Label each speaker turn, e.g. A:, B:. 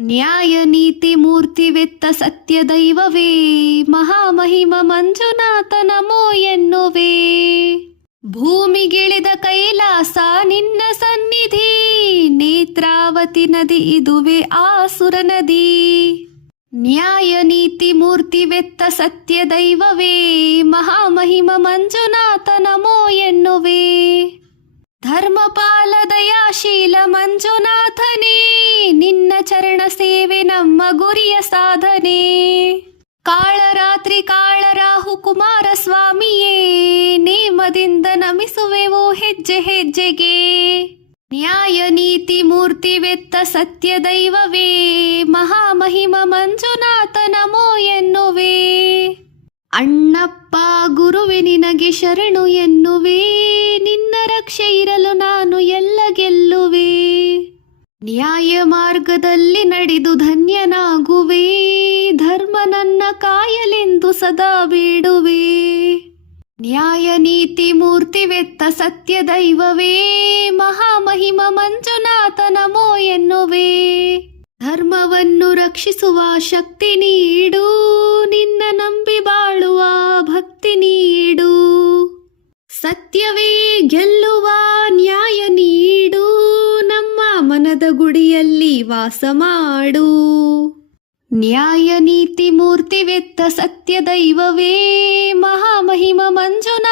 A: ನ್ಯಾಯ ನೀತಿ ಮೂರ್ತಿವೆತ್ತ ಸತ್ಯ ದೈವವೇ ಮಹಾಮಹಿಮ ಮಂಜುನಾಥ ನಮೋ ಎನ್ನುವೆ. ಭೂಮಿಗಿಳಿದ ಕೈಲಾಸ ನಿನ್ನ ಸನ್ನಿಧಿ, ನೇತ್ರಾವತಿ ನದಿ ಇದುವೆ ಆಸುರ ನದಿ. ನ್ಯಾಯ ನೀತಿ ಮೂರ್ತಿವೆತ್ತ ಸತ್ಯ ದೈವವೇ ಮಹಾಮಹಿಮ ಮಂಜುನಾಥ ನಮೋ ಎನ್ನುವೆ. ಧರ್ಮಪಾಲ ದಯಾಶೀಲ ಮಂಜುನಾಥನೇ ನಿನ್ನ ಚರಣ ಸೇವೆ ನಮ್ಮ ಗುರಿಯ ಸಾಧನೆ. ಕಾಳರಾತ್ರಿ ಕಾಳರಾಹು ಕುಮಾರ ಸ್ವಾಮಿಯೇ, ನೇಮದಿಂದ ನಮಿಸುವೆವು ಹೆಜ್ಜೆ ಹೆಜ್ಜೆಗೆ. ನ್ಯಾಯ, ನೀತಿ ಮೂರ್ತಿವೆತ್ತ ಸತ್ಯ, ದೈವವೇ, ಮಹಾಮಹಿಮ ಮಂಜುನಾಥ ನಮೋ ಎನ್ನುವೆ. ಅಣ್ಣಪ್ಪ ಗುರುವೆ ನಿನಗೆ ಶರಣು ಎನ್ನುವೆ. ನ್ಯಾಯ ಮಾರ್ಗದಲ್ಲಿ ನಡೆದು ಧನ್ಯನಾಗುವೆ, ಧರ್ಮ ನನ್ನ ಕಾಯಲೆಂದು ಸದಾ ಬೀಡುವೆ. ನ್ಯಾಯ ನೀತಿ ಮೂರ್ತಿವೆತ್ತ ಸತ್ಯ ದೈವವೇ, ಮಹಾಮಹಿಮ ಮಂಜುನಾಥ ನಮೋ ಎನ್ನುವೆ. ಧರ್ಮವನ್ನು ರಕ್ಷಿಸುವ ಶಕ್ತಿ ನೀಡು. ಮನದ ಗುಡಿಯಲ್ಲಿ ವಾಸ ಮಾಡು. ನ್ಯಾಯ ನೀತಿ ಮೂರ್ತಿವೆತ್ತ ಸತ್ಯ ದೈವವೇ ಮಹಾಮಹಿಮ ಮಂಜುನ